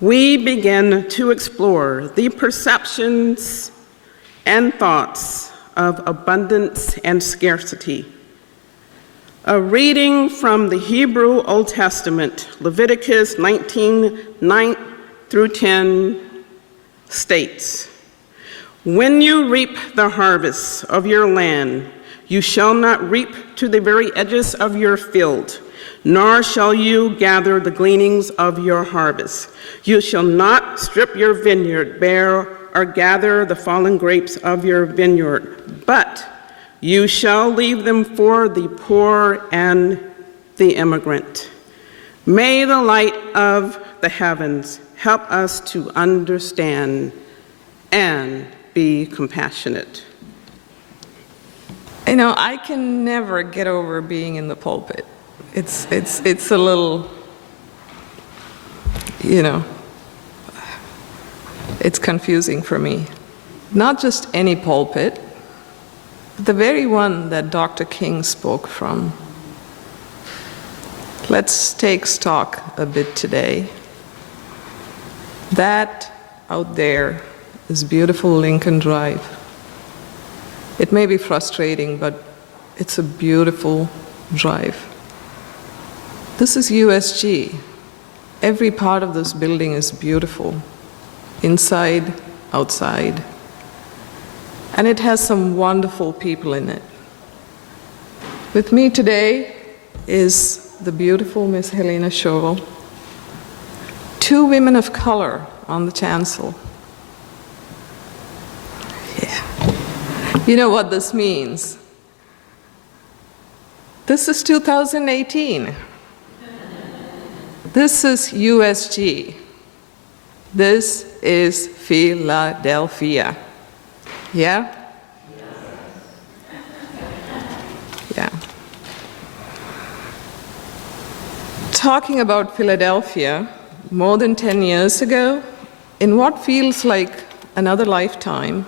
we begin to explore the perceptions and thoughts of abundance and scarcity. A reading from the Hebrew Old Testament, Leviticus 19:9 through 10 states, "When you reap the harvest of your land, you shall not reap to the very edges of your field, nor shall you gather the gleanings of your harvest. You shall not strip your vineyard bare or gather the fallen grapes of your vineyard, but you shall leave them for the poor and the immigrant." May the light of the heavens help us to understand and be compassionate. You know, I can never get over being in the pulpit. It's a little, you know, it's confusing for me. Not just any pulpit, but the very one that Dr. King spoke from. Let's take stock a bit today. That out there is beautiful Lincoln Drive. It may be frustrating, but it's a beautiful drive. This is USG. Every part of this building is beautiful, inside, outside. And it has some wonderful people in it. With me today is the beautiful Miss Helena Chauvel, 2 women of color on the chancel. Yeah. You know what this means? This is 2018. This is USG. This is Philadelphia. Yeah? Yeah. Talking about Philadelphia, more than 10 years ago, in what feels like another lifetime,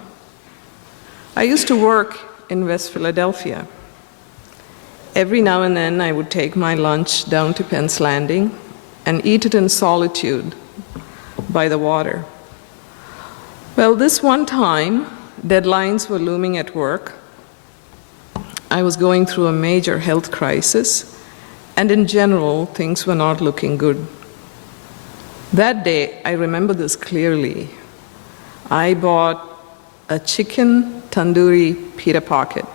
I used to work in West Philadelphia. Every now and then I would take my lunch down to Penn's Landing and eat it in solitude by the water. Well, this one time, deadlines were looming at work. I was going through a major health crisis, and in general, things were not looking good. That day, I remember this clearly. I bought a chicken tandoori pita pocket.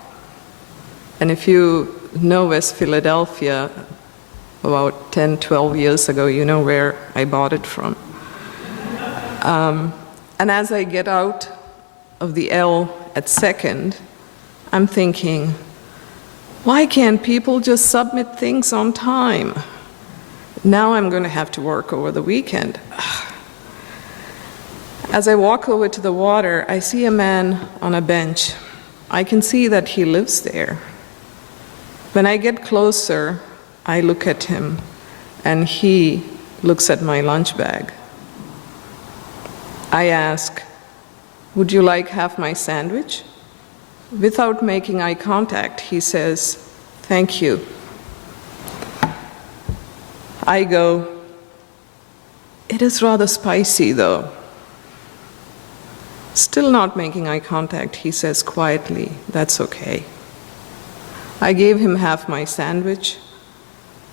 And if you know West Philadelphia, about 10, 12 years ago, you know where I bought it from. And as I get out of the L at Second, I'm thinking, why can't people just submit things on time? Now I'm going to have to work over the weekend. As I walk over to the water, I see a man on a bench. I can see that he lives there. When I get closer, I look at him, and he looks at my lunch bag. I ask, "Would you like half my sandwich?" Without making eye contact, he says, "Thank you." I go, "It is rather spicy, though." Still not making eye contact, he says quietly, "That's okay." I gave him half my sandwich,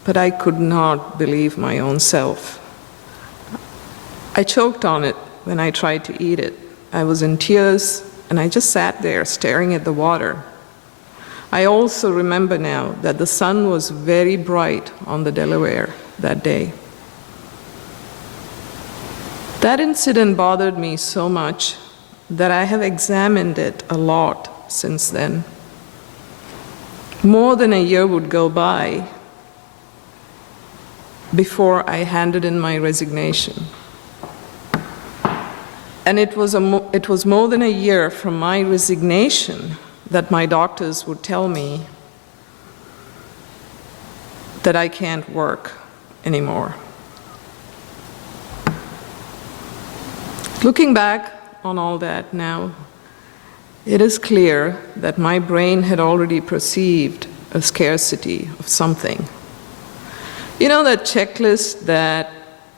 but I could not believe my own self. I choked on it when I tried to eat it. I was in tears, and I just sat there staring at the water. I also remember now that the sun was very bright on the Delaware that day. That incident bothered me so much that I have examined it a lot since then. More than a year would go by before I handed in my resignation. And it was more than a year from my resignation that my doctors would tell me that I can't work anymore. Looking back on all that now, it is clear that my brain had already perceived a scarcity of something. You know that checklist that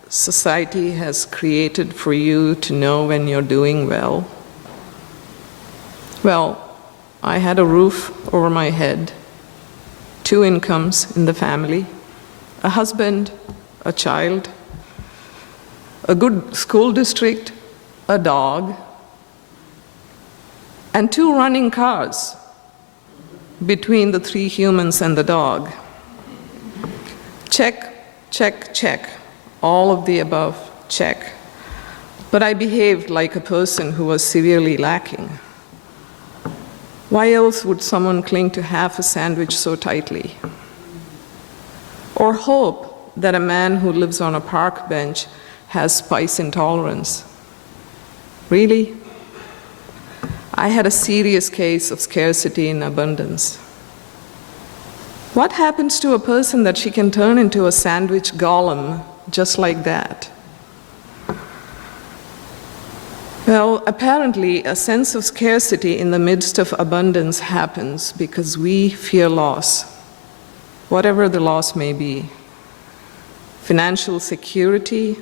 society has created for you to know when you're doing well? Well, I had a roof over my head, 2 incomes in the family, a husband, a child, a good school district, a dog, and 2 running cars between the 3 humans and the dog. Check, check, check. All of the above, check. But I behaved like a person who was severely lacking. Why else would someone cling to half a sandwich so tightly? Or hope that a man who lives on a park bench has spice intolerance? Really? I had a serious case of scarcity and abundance. What happens to a person that she can turn into a sandwich golem just like that? Well, apparently, a sense of scarcity in the midst of abundance happens because we fear loss, whatever the loss may be. Financial security,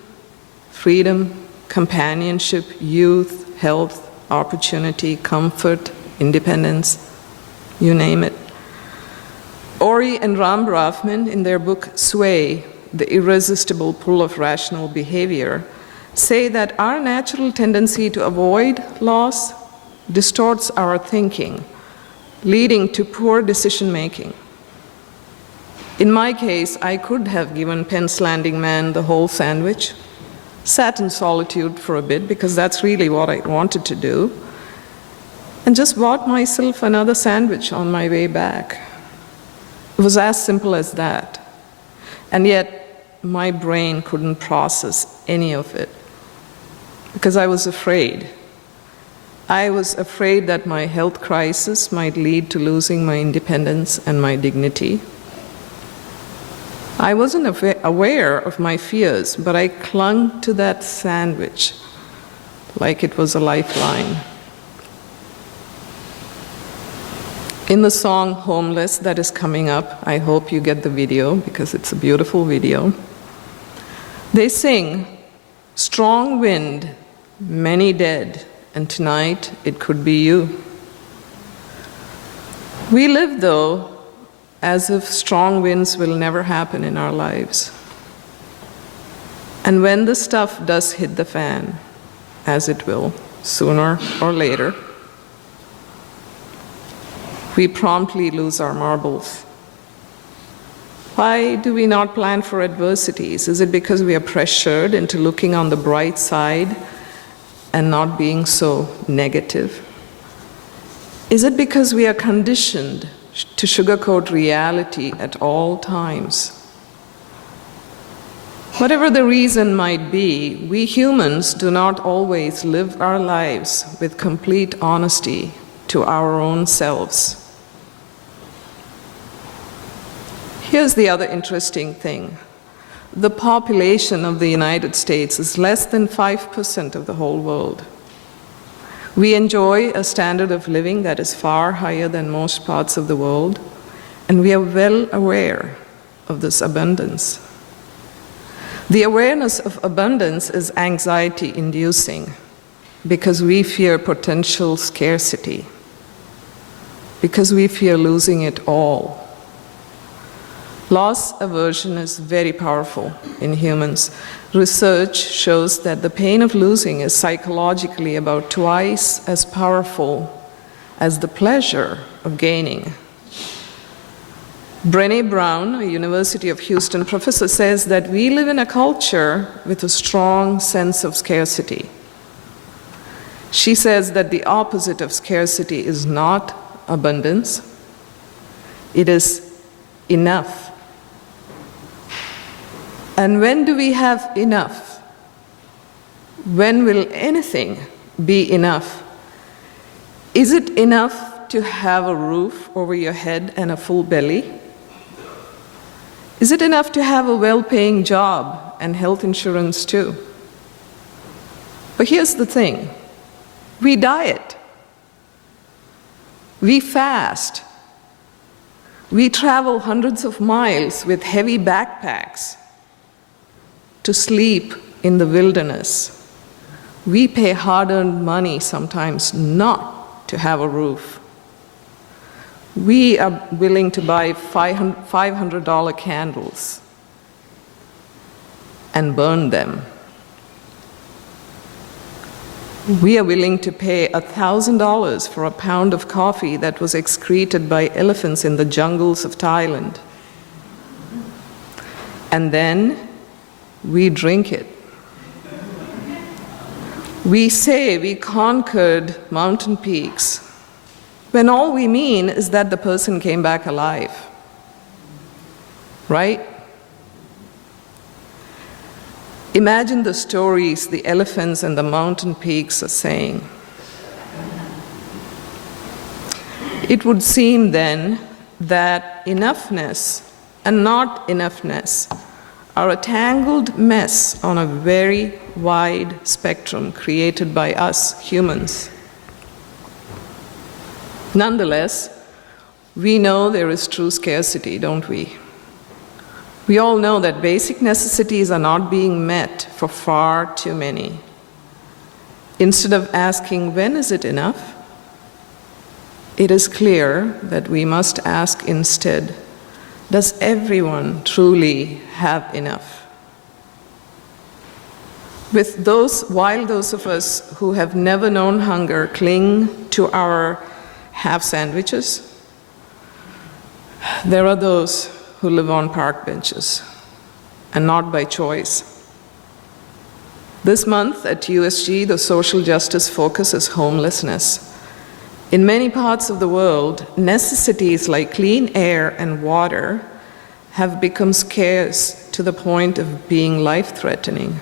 freedom, companionship, youth, health, opportunity, comfort, independence, you name it. Ori and Ram Brahman, in their book Sway, The Irresistible Pull of Rational Behavior, say that our natural tendency to avoid loss distorts our thinking, leading to poor decision-making. In my case, I could have given Penn's Landing man the whole sandwich, sat in solitude for a bit, because that's really what I wanted to do, and just bought myself another sandwich on my way back. It was as simple as that. And yet, my brain couldn't process any of it, because I was afraid. I was afraid that my health crisis might lead to losing my independence and my dignity. I wasn't aware of my fears, but I clung to that sandwich like it was a lifeline. In the song Homeless that is coming up, I hope you get the video because it's a beautiful video. They sing, "Strong wind, many dead, and tonight it could be you." We live, though, as if strong winds will never happen in our lives. And when the stuff does hit the fan, as it will, sooner or later, we promptly lose our marbles. Why do we not plan for adversities? Is it because we are pressured into looking on the bright side and not being so negative? Is it because we are conditioned to sugarcoat reality at all times? Whatever the reason might be, we humans do not always live our lives with complete honesty to our own selves. Here's the other interesting thing. The population of the United States is less than 5% of the whole world. We enjoy a standard of living that is far higher than most parts of the world, and we are well aware of this abundance. The awareness of abundance is anxiety-inducing because we fear potential scarcity, because we fear losing it all. Loss aversion is very powerful in humans. Research shows that the pain of losing is psychologically about twice as powerful as the pleasure of gaining. Brené Brown, a University of Houston professor, says that we live in a culture with a strong sense of scarcity. She says that the opposite of scarcity is not abundance, it is enough. And when do we have enough? When will anything be enough? Is it enough to have a roof over your head and a full belly? Is it enough to have a well-paying job and health insurance too? But here's the thing. We diet. We fast. We travel hundreds of miles with heavy backpacks. to sleep in the wilderness. We pay hard-earned money sometimes not to have a roof. We are willing to buy $500 candles and burn them. We are willing to pay $1,000 for a pound of coffee that was excreted by elephants in the jungles of Thailand. And then we drink it. We say we conquered mountain peaks, when all we mean is that the person came back alive, right? Imagine the stories the elephants and the mountain peaks are saying. It would seem then that enoughness and not enoughness are a tangled mess on a very wide spectrum created by us humans. Nonetheless, we know there is true scarcity, don't we? We all know that basic necessities are not being met for far too many. Instead of asking, when is it enough? It is clear that we must ask instead, does everyone truly have enough? While those of us who have never known hunger cling to our half sandwiches, there are those who live on park benches, and not by choice. This month at USG, the social justice focus is homelessness. In many parts of the world, necessities like clean air and water have become scarce to the point of being life-threatening.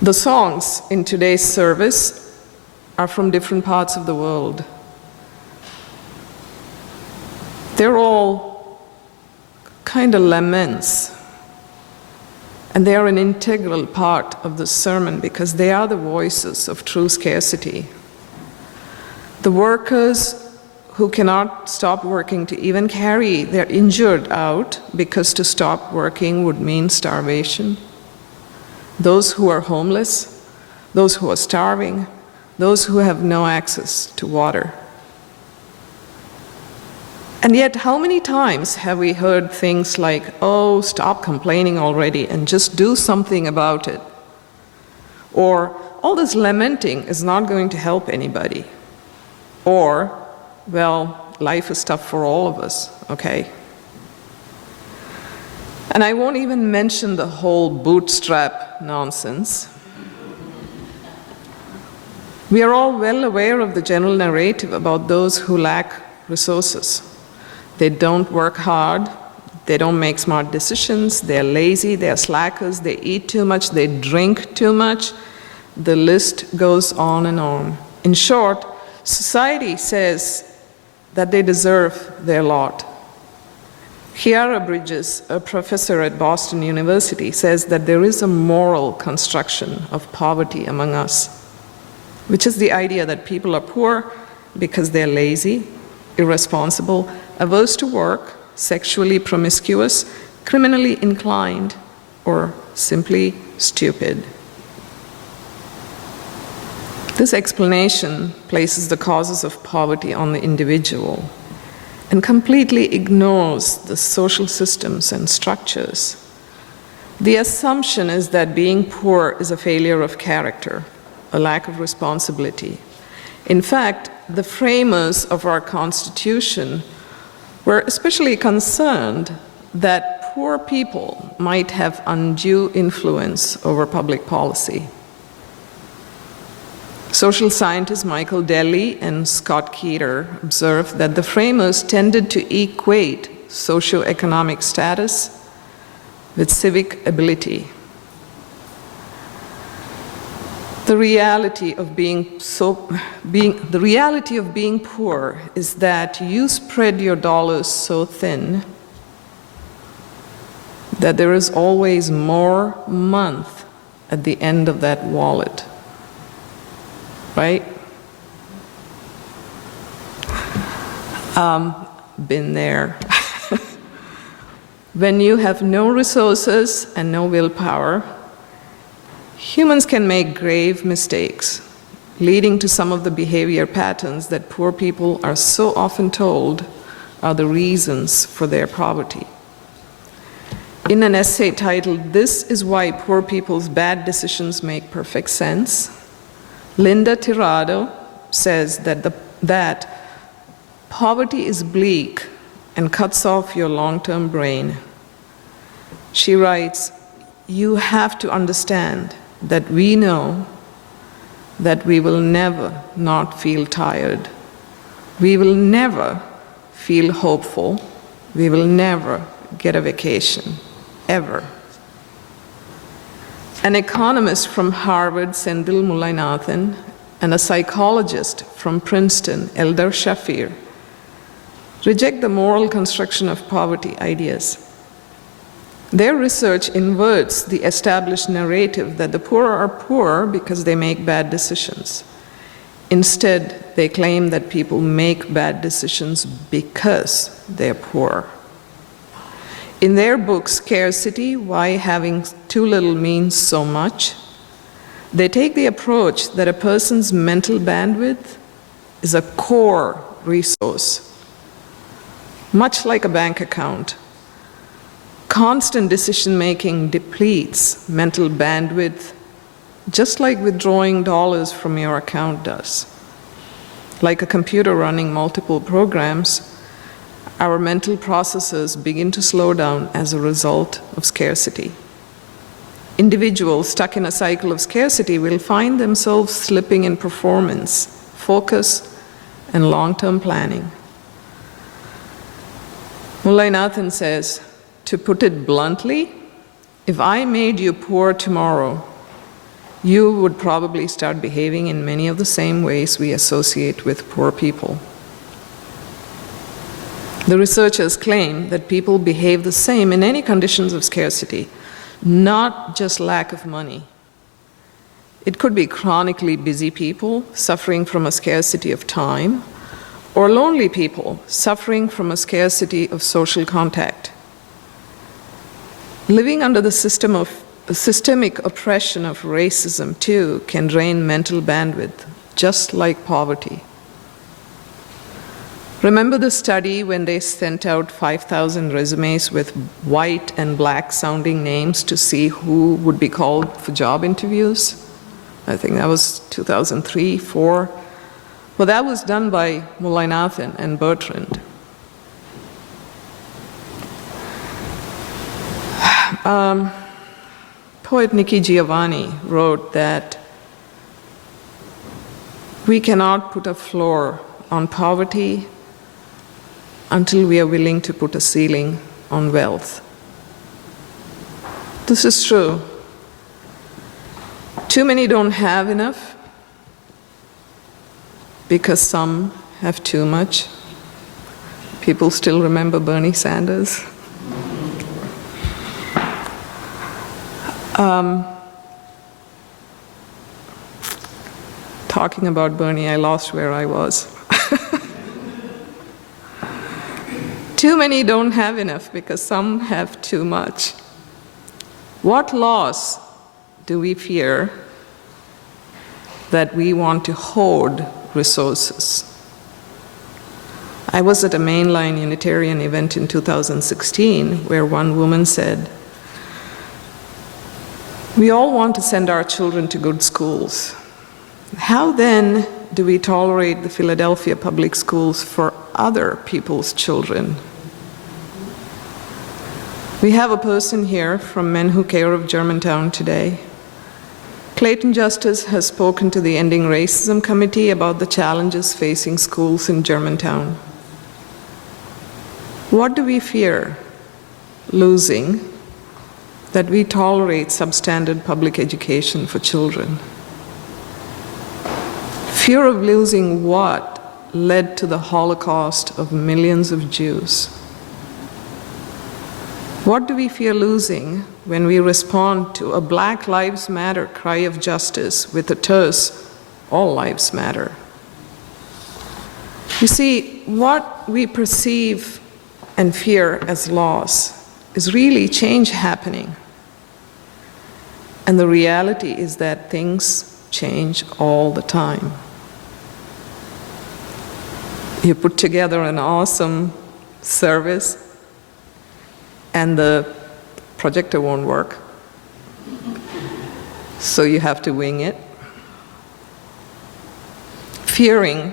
The songs in today's service are from different parts of the world. They're all kind of laments, and they are an integral part of the sermon because they are the voices of true scarcity. The workers who cannot stop working to even carry their injured out because to stop working would mean starvation. Those who are homeless, those who are starving, those who have no access to water. And yet, how many times have we heard things like, oh, stop complaining already and just do something about it? Or, all this lamenting is not going to help anybody. Or, well, life is tough for all of us, okay? And I won't even mention the whole bootstrap nonsense. We are all well aware of the general narrative about those who lack resources. They don't work hard, they don't make smart decisions, they're lazy, they're slackers, they eat too much, they drink too much. The list goes on and on. In short, society says that they deserve their lot. Kiara Bridges, a professor at Boston University, says that there is a moral construction of poverty among us, which is the idea that people are poor because they're lazy, irresponsible, averse to work, sexually promiscuous, criminally inclined, or simply stupid. This explanation places the causes of poverty on the individual and completely ignores the social systems and structures. The assumption is that being poor is a failure of character, a lack of responsibility. In fact, the framers of our Constitution were especially concerned that poor people might have undue influence over public policy. Social scientists Michael Delley and Scott Keeter observed that the framers tended to equate socioeconomic status with civic ability. The reality of being poor is that you spread your dollars so thin that there is always more month at the end of that wallet, right? Been there. When you have no resources and no willpower, humans can make grave mistakes, leading to some of the behavior patterns that poor people are so often told are the reasons for their poverty. In an essay titled, "This is Why Poor People's Bad Decisions Make Perfect Sense," Linda Tirado says that poverty is bleak and cuts off your long-term brain. She writes, "You have to understand that we know that we will never not feel tired. We will never feel hopeful. We will never get a vacation, ever." An economist from Harvard, Senthil Mullainathan, and a psychologist from Princeton, Eldar Shafir, reject the moral construction of poverty ideas. Their research inverts the established narrative that the poor are poor because they make bad decisions. Instead, they claim that people make bad decisions because they're poor. In their book, Scarcity, Why Having Too Little Means So Much, they take the approach that a person's mental bandwidth is a core resource, much like a bank account. Constant decision-making depletes mental bandwidth, just like withdrawing dollars from your account does. Like a computer running multiple programs, our mental processes begin to slow down as a result of scarcity. Individuals stuck in a cycle of scarcity will find themselves slipping in performance, focus, and long-term planning. Mullainathan says, to put it bluntly, if I made you poor tomorrow, you would probably start behaving in many of the same ways we associate with poor people. The researchers claim that people behave the same in any conditions of scarcity, not just lack of money. It could be chronically busy people suffering from a scarcity of time, or lonely people suffering from a scarcity of social contact. Living under the systemic oppression of racism, too, can drain mental bandwidth, just like poverty. Remember the study when they sent out 5,000 resumes with white and black sounding names to see who would be called for job interviews? I think that was 2003, 2004. Well, that was done by Mullainathan and Bertrand. Poet Nikki Giovanni wrote that we cannot put a floor on poverty until we are willing to put a ceiling on wealth. This is true. Too many don't have enough because some have too much. People still remember Bernie Sanders. Talking about Bernie, I lost where I was. Too many don't have enough because some have too much. What loss do we fear that we want to hoard resources? I was at a mainline Unitarian event in 2016 where one woman said, "We all want to send our children to good schools. How then do we tolerate the Philadelphia public schools for other people's children?" We have a person here from Men Who Care of Germantown today. Clayton Justice has spoken to the Ending Racism Committee about the challenges facing schools in Germantown. What do we fear? Losing that we tolerate substandard public education for children. Fear of losing what led to the Holocaust of millions of Jews. What do we fear losing when we respond to a Black Lives Matter cry of justice with a terse, all lives matter? You see, what we perceive and fear as loss is really change happening. And the reality is that things change all the time. You put together an awesome service, and the projector won't work. So you have to wing it. Fearing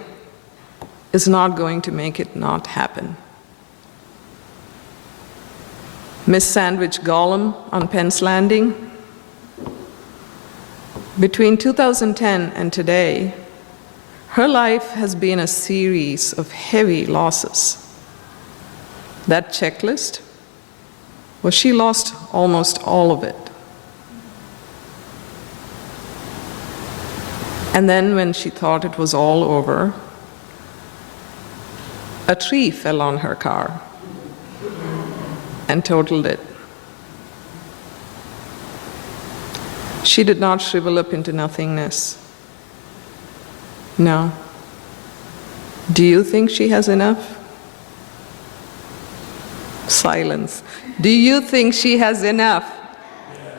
is not going to make it not happen. Miss Sandwich Gollum on Penn's Landing. Between 2010 and today, her life has been a series of heavy losses. That checklist, well, she lost almost all of it. And then when she thought it was all over, a tree fell on her car and totaled it. She did not shrivel up into nothingness. No. Do you think she has enough? Silence. Do you think she has enough?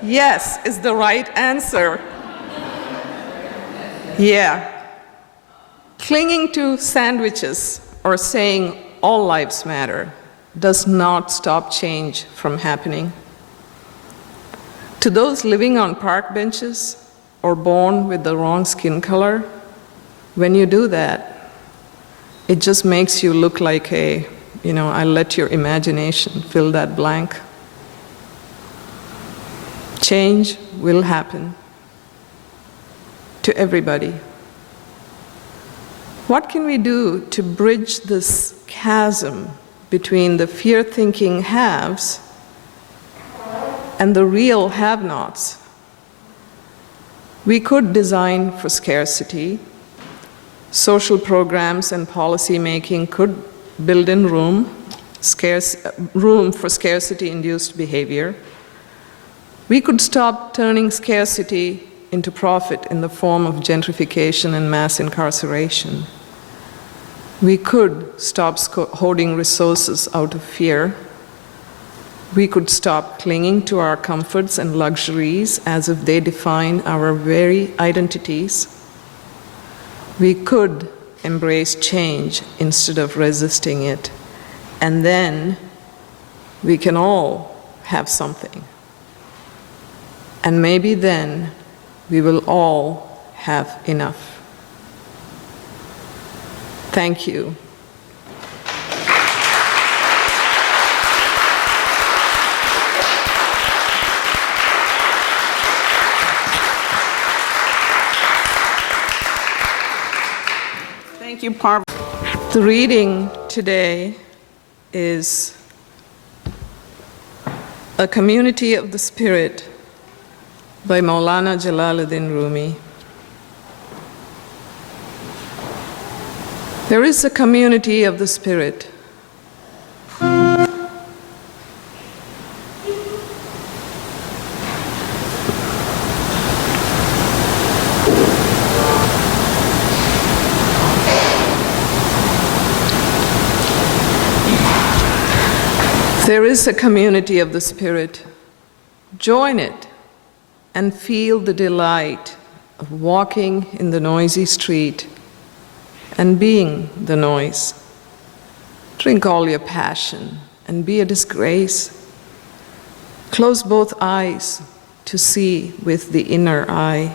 Yes is the right answer. Yeah. Clinging to sandwiches or saying all lives matter does not stop change from happening. To those living on park benches or born with the wrong skin color, when you do that, it just makes you look like I let your imagination fill that blank. Change will happen to everybody. What can we do to bridge this chasm between the fear-thinking haves and the real have-nots? We could design for scarcity. Social programs and policy making could build in room for scarcity-induced behavior. We could stop turning scarcity into profit in the form of gentrification and mass incarceration. We could stop hoarding resources out of fear. We could stop clinging to our comforts and luxuries as if they define our very identities. We could embrace change instead of resisting it. And then we can all have something. And maybe then we will all have enough. Thank you. Thank you, Parvathy. The reading today is A Community of the Spirit by Maulana Jalaluddin Rumi. There is a community of the Spirit. There is a community of the Spirit. Join it and feel the delight of walking in the noisy street and being the noise. Drink all your passion and be a disgrace. Close both eyes to see with the inner eye.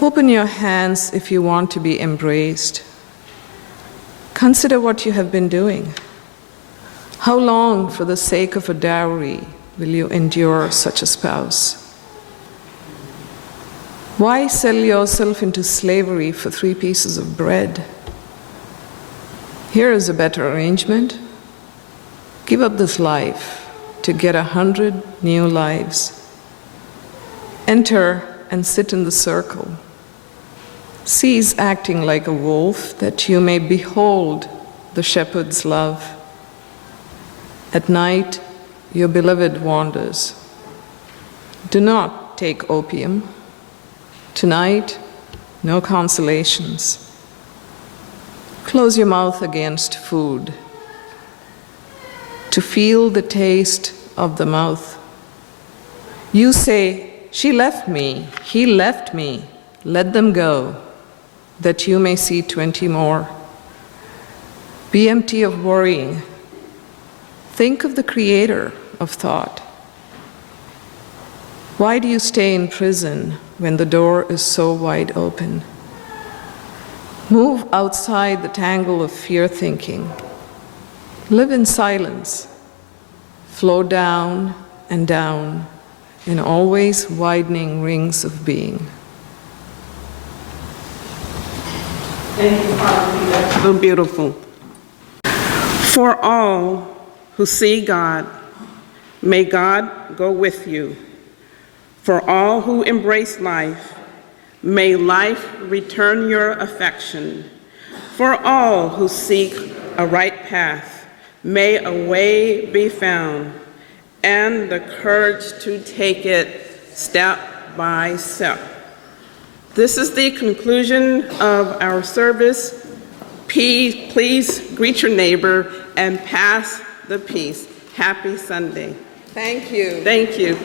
Open your hands if you want to be embraced. Consider what you have been doing. How long, for the sake of a dowry, will you endure such a spouse? Why sell yourself into slavery for 3 pieces of bread? Here is a better arrangement. Give up this life to get 100 new lives. Enter and sit in the circle. Cease acting like a wolf that you may behold the shepherd's love. At night, your beloved wanders. Do not take opium. Tonight, no consolations. Close your mouth against food. to feel the taste of the mouth. You say, she left me, he left me, let them go, that you may see 20 more. Be empty of worrying. Think of the creator of thought. Why do you stay in prison when the door is so wide open? Move outside the tangle of fear thinking. Live in silence. Flow down and down in always widening rings of being. Thank you, Parvathy. That's so beautiful. For all who see God, may God go with you. For all who embrace life, may life return your affection. For all who seek a right path, may a way be found, and the courage to take it step by step. This is the conclusion of our service. Please greet your neighbor and pass the peace. Happy Sunday. Thank you. Thank you.